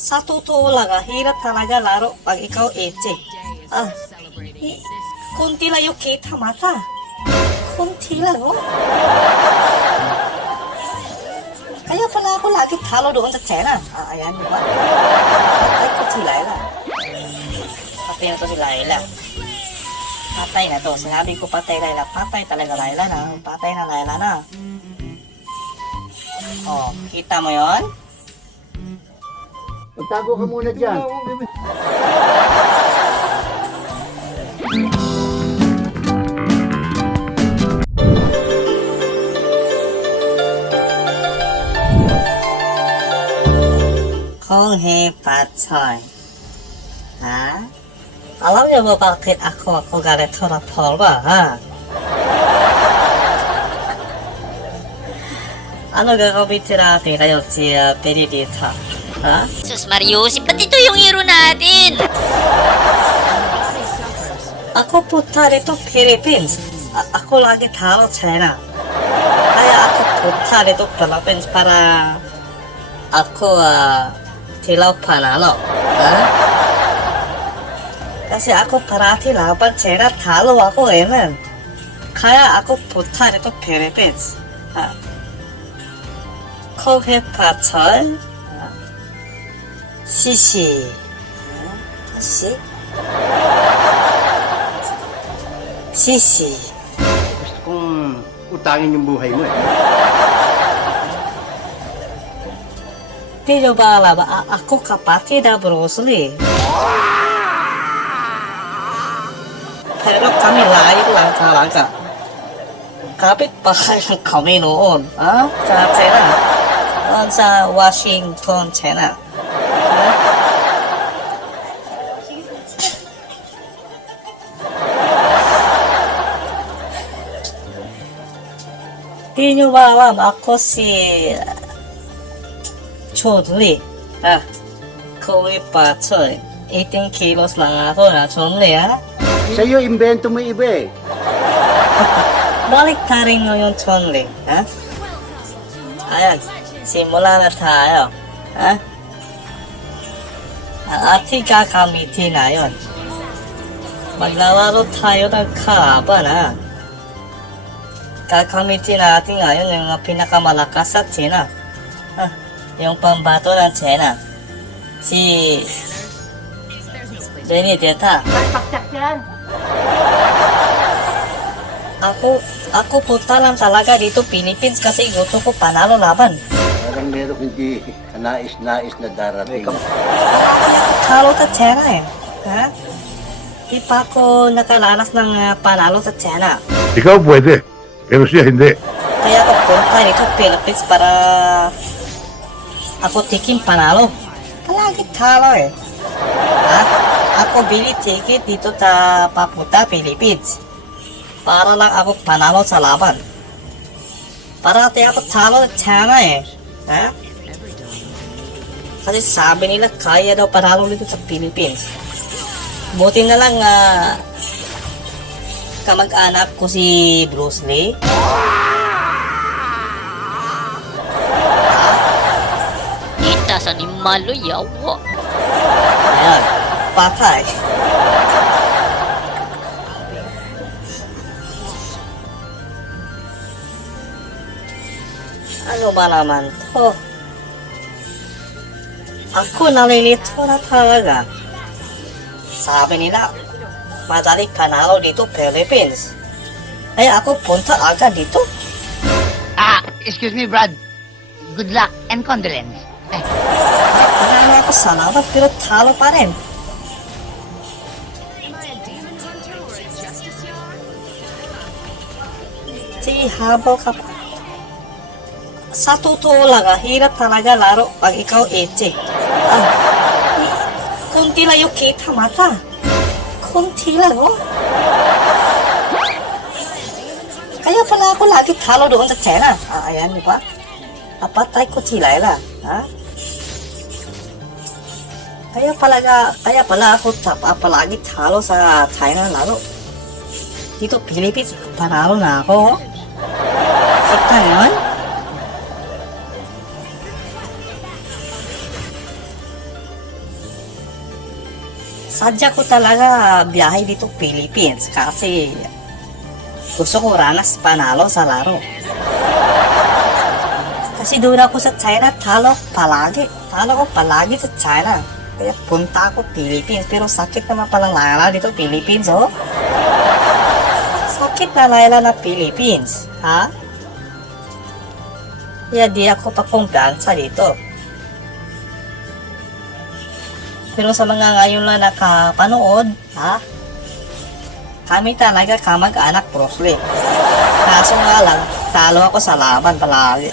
Sa totoo lang, hirap talaga laro pag ikaw ete. Kunti lang yung kita mata. Kunti lang, oh. Kaya pala ako lagi talo doon sa China. Ayan, diba? Patay ko si Laila. Patay na to si Laila. Patay na to. Sinabi ko patay Laila. Patay talaga Laila na. Patay na Laila na. Oh, kita mo yon? Magtago ka muna dyan. Kung Patsoy. Ha? Alam niyo ba bakit ako ganito na forma, ha? Ano gagamitin natin kayo si Benedita? Ha? Sus Mario, ba't ito yung hero natin? Ako punta dito Philippines. Ako lagi talo China. Kaya ako punta dito Philippines para ako tilaw panalo. Ha? Kasi ako parati laban China talo ako man. Kaya ako punta dito Philippines. Ha? Kung Patsoy. Sisi. Sisi? Sisi. Gusto kong utangin yung buhay mo eh. Di nyo ba alam, ako kapatid na Bruce Lee. Pero kami layo lang talaga. Kapit bahay lang kami noon. Ha? Sa China. Sa Washington, China. Di nyo ba alam, ako si Chun Li. Kung Patsoy, 18 kilos lang ako na Chun Li, ha? Sa'yo, invento mo iba eh. Balik tarin nyo yung Chun Li, ha? Ayan, simula na tayo, ha? Ating gagamitin na yun. Maglalaro tayo ng kalaban, ha? Gagamitin natin ngayon yung pinakamalakas sa China. Yung pambato ng China. Si Benedetta. Paksak yan. Ako punta lang talaga dito Philippines kasi gusto ko panalo laban. Parang meron hindi nais-nais na darating. Talo sa China eh. Ha? Di pa ako nakalanas ng panalo sa China. Ikaw pwede, pero siya hindi. Kaya ako punta dito Philippines para ako tikim panalo. Palagi talo eh. Ha? Ako bili ticket dito sa papunta Philippines. Para lang ako panalo sa laban. Para ako talo sa China eh. Ha? Kasi sabi nila kaya daw panalo dito sa Philippines. Buti na lang kamag-anak ko si Bruce Lee. Ita sa ni Malo yawa. Ayan, patay. Ano ba naman to? Ako nalilito na talaga. Sabi nila, madali panalo dito Philippines. Ay ako punta agad dito. Excuse me, Brad. Good luck and condolence. Panalo ako sa laban pero talo pa rin. Sige, habol ka pa. Sa totoo lang, hirap talaga laro pag ikaw ete. Kunti lang yung kita mata. Kunti lang, oh. Kaya pala ako lagi talo doon sa China. Ayan, di ba? Patay ko si Laila. Ha? Kaya pala ako palagi talo sa China lalo. Dito Philippines, panalo na ako. Kita yun? sadya ko talaga biyahe dito Philippines kasi gusto ko ranas panalo sa laro. Kasi doon ako sa China, talo ko palagi sa China. Kaya punta ako Philippines, pero sakit naman palang layla dito Philippines, oh. Sakit na layla na Philippines, ha? Kaya di ako pa kumpiyansa dito. Pero sa mga ngayon lang nakapanood, ha? Kami talaga kamag-anak Bruce. Kaso nga lang, talo ako sa laban palagi.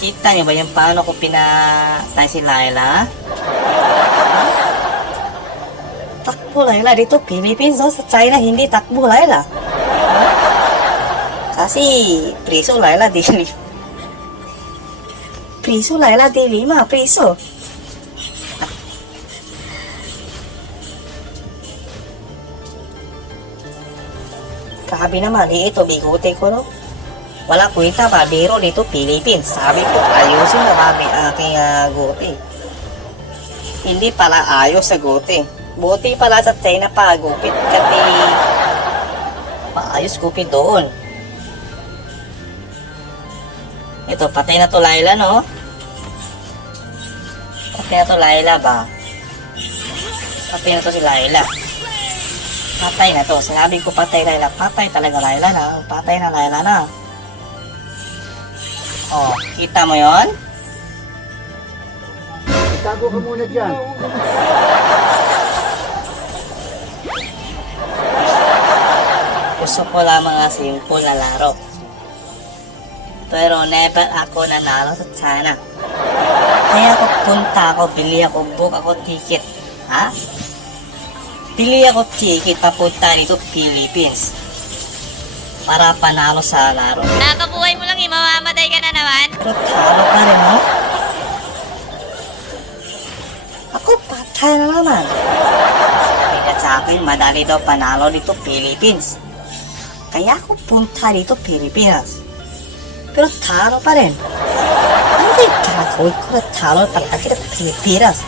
Kita niyo ba yung paano ko pinatay si Layla? Takbo Layla dito Philippines, no? Sa China hindi takbo Layla. Kasi priso Layla di priso Layla di 5 priso. Grabe naman, ito bigote ko, no? Wala kwenta barbero dito Philippines. Sabi ko, ayusin na mami aking gote. Hindi pala ayos sa gote. Buti pala sa China pa gupit. Kasi maayos gupit doon. Ito, patay na to Layla, no? Patay na to Layla ba? Patay na to si Layla. Patay na to. Sinabi ko patay Layla. Patay talaga Layla na. Patay na Layla na. Oh, kita mo yon? Itago ka muna dyan. Gusto ko lang mga simple na laro. Pero never ako nanalo sa China. Kaya ako punta ako, bili ako, book ako ticket. Ha? Bili ako ticket papunta dito Philippines. Para panalo sa laro. Nakabuhay mo lang mamamatay ka na naman. Pero talo pa rin, no? Ako patay na naman. Sabi na sa akin, madali daw panalo dito Philippines. Kaya ako punta dito Pilipinas. Pero talo pa rin. Ano ba yung gagawin ko na talo talaga kita Pilipinas?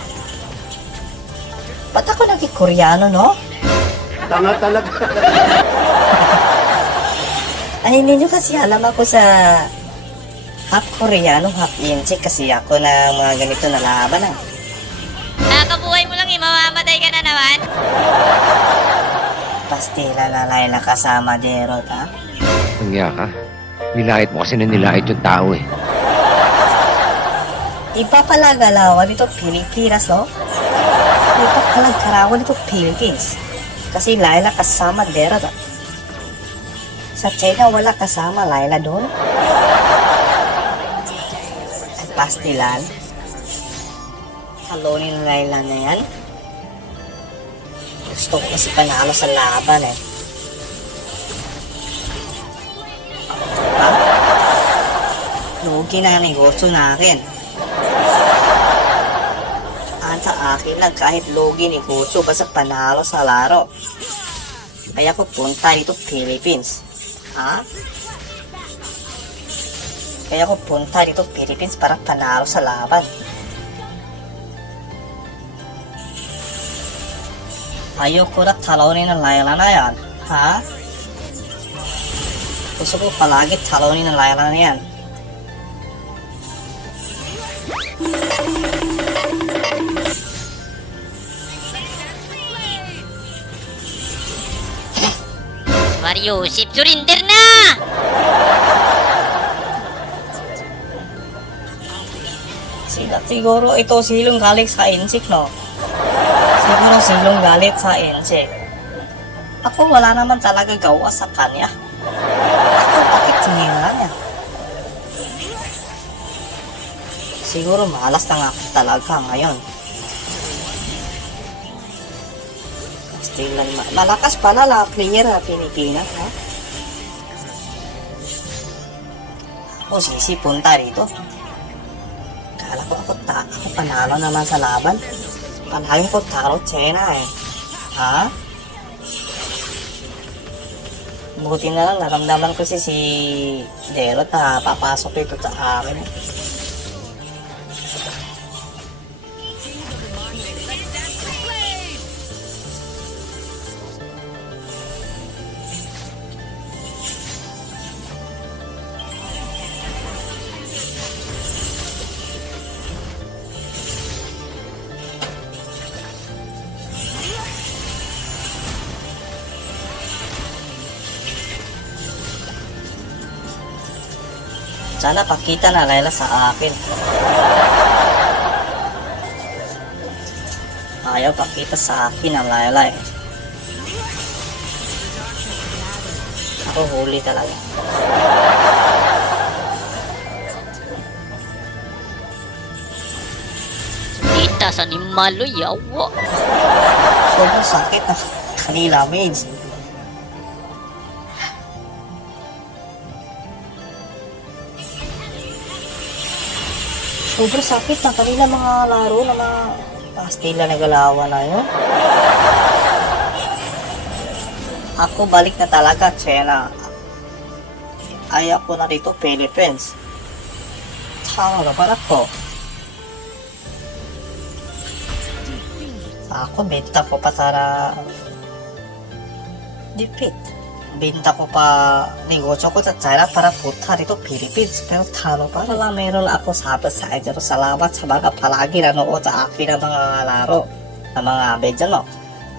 Ba't ako naging Koreano, no? Tanga talaga. Ay, hindi nyo kasi alam ako sa half Koreano, half Incheck kasi ako na mga ganito na laban ah. Nakabuhay mo lang mamamatay ka na naman. Pastila na Layla kasama Derot ha. Nangyaya ka. Nilait mo kasi na nilait yung tao eh. Iba pala galawan dito Pilipinas, no? Iba pala galawan dito Philippines. Kasi Layla kasama Derot ah. Sa China wala kasama Layla doon. At pastilan. Talonin Layla na yan. Gusto ko kasi panalo sa laban eh. Ha? Lugi na negosyo na akin. Sa akin lang kahit lugi negosyo basta panalo sa laro. Kaya ko punta dito Philippines. Ha? Kaya ko punta dito Philippines para panalo sa laban. Ayoko na talonin ng Layla na yan. Ha? Gusto ko palagi talonin ng Layla na yan. Mario, surrender na! Siguro ito silong galit sa Incheck, no? Siguro silong galit sa Incheck. Ako wala naman talaga gawa sa kanya. Ako bakit sinira niya? Siguro malas na nga ako talaga ngayon. Still lang malakas pala la player na Pilipinas, ha? O sisi punta rito. Kala ko ako panalo naman sa laban. Palagi ko talo China eh. Ha? Buti na lang naramdaman ko si Derot na papasok ito sa akin. Sana pakita na Layla sa akin. Ayaw pakita sa akin ang Layla eh. Ako huli talaga. Kita sa ni Malo yawa. Sobrang sakit na kanila, mates. Sobrang sakit na kanila mga laro na mga pastila na galawan na yun. Ako balik na talaga, Chena. Ayaw ko na dito, Philippines. Tama na para ko. Ako, benta ko pa para defeat. Benta ko pa negosyo ko sa China para punta dito Philippines. Pero talo para lang meron ako sabi sa inyo. Salamat sa mga palagi nanood sa akin ng mga laro, ng mga video, no?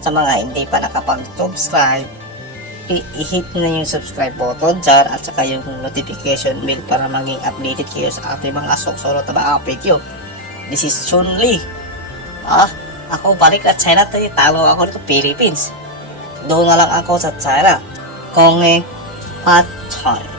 Sa mga hindi pa nakapag-subscribe, i-hit na yung subscribe button dyan at saka yung notification bell para maging updated kayo sa ating mga susunod na mga video. This is Chun Li. Ako balik na China, talo ako dito Philippines. Doon na lang ako sa China. Kong Pat Chai.